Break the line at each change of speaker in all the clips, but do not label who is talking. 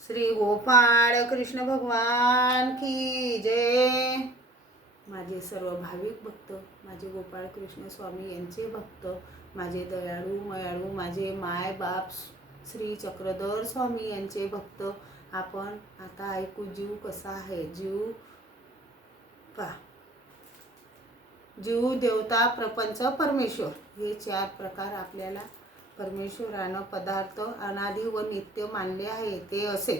श्री गोपाळ कृष्ण भगवान की जय. माझे सर्व भाविक भक्त माझे गोपाळ कृष्ण स्वामी यांचे भक्त माझे दयाळू मयाळू माझे माय बाप श्री चक्रधर स्वामी यांचे भक्त आपण आता ऐकू जीव कसा आहे? जीव पा जीव देवता प्रपंच परमेश्वर हे चार प्रकार आपल्याला परमेश्वरानं पदार्थ अनादी व नित्य मानले आहे ते असे.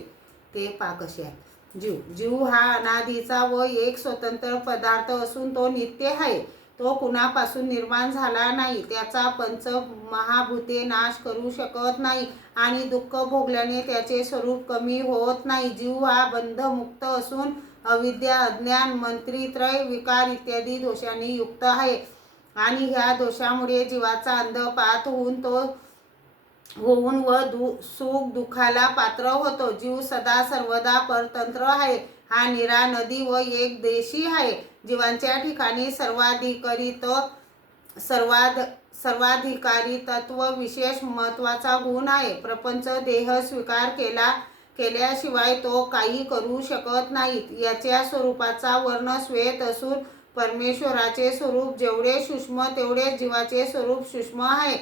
ते पाक असे आहे. जीव. जीव हा अनादीचा व एक स्वतंत्र पदार्थ असून तो नित्य आहे. तो कुणापासून निर्माण झाला नाही त्याचा पंच महाभूते नाश करू शकत नाही आणि दुःख भोगल्याने त्याचे स्वरूप कमी होत नाही. जीव हा बंधमुक्त असून अविद्या अज्ञान मंत्रित्रय विकार इत्यादी दोषांनी युक्त आहे. आणि ह्या दोषामुळे जीवाचा अंधपात होऊन तो होऊन व दु सुख दुःखाला पात्र होतो. जीव सदा सर्वदा परतंत्र आहे. हा निरा नदी व एक देशी आहे. जीवांच्या ठिकाणी सर्वाधिकारित सर्वाध सर्वाधिकारी तत्व विशेष महत्त्वाचा गुण आहे. प्रपंच देह स्वीकार केला केल्याशिवाय तो काही करू शकत नाहीत. याच्या स्वरूपाचा वर्ण श्वेत असून परमेश्वराचे स्वरूप जेवढे सूक्ष्म तेवढे जीवाचे स्वरूप सूक्ष्म आहे.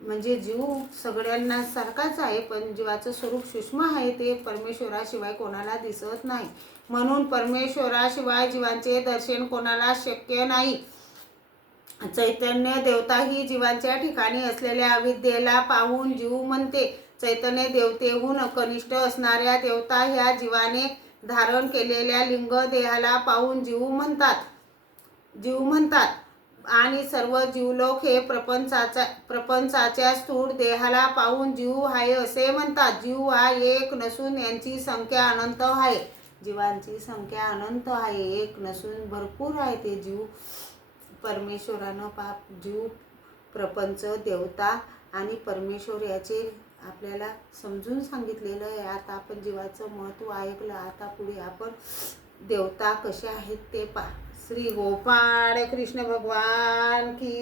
म्हणजे जीव सगळ्यांना सारखाच आहे पण जीवाचं स्वरूप सूक्ष्म आहे ते परमेश्वराशिवाय कोणाला दिसत नाही. म्हणून परमेश्वराशिवाय जीवांचे दर्शन कोणाला शक्य नाही. चैतन्य देवता ही जीवांच्या ठिकाणी असलेल्या अविद्येला पाहून जीव म्हणते. चैतन्य देवतेहून कनिष्ठ असणाऱ्या देवता ह्या जीवाने धारण केलेल्या लिंग देहाला पाहून जीव म्हणतात. जीव म्हणतात. आणि सर्व जीवलोक हे प्रपंचाचा प्रपंचाच्या स्थूळ देहाला पाहून जीव आहे असे म्हणतात. जीव हा एक नसून यांची संख्या अनंत आहे. जीवांची संख्या अनंत आहे एक नसून भरपूर आहे ते जीव. परमेश्वरानं पाप जीव प्रपंच देवता आणि परमेश्वर याचे आपल्याला समजून सांगितलेलं आहे. आता आपण जीवाचं महत्त्व ऐकलं आता पुढे आपण देवता कशा आहेत ते पा श्री गोपाळ कृष्ण भगवान की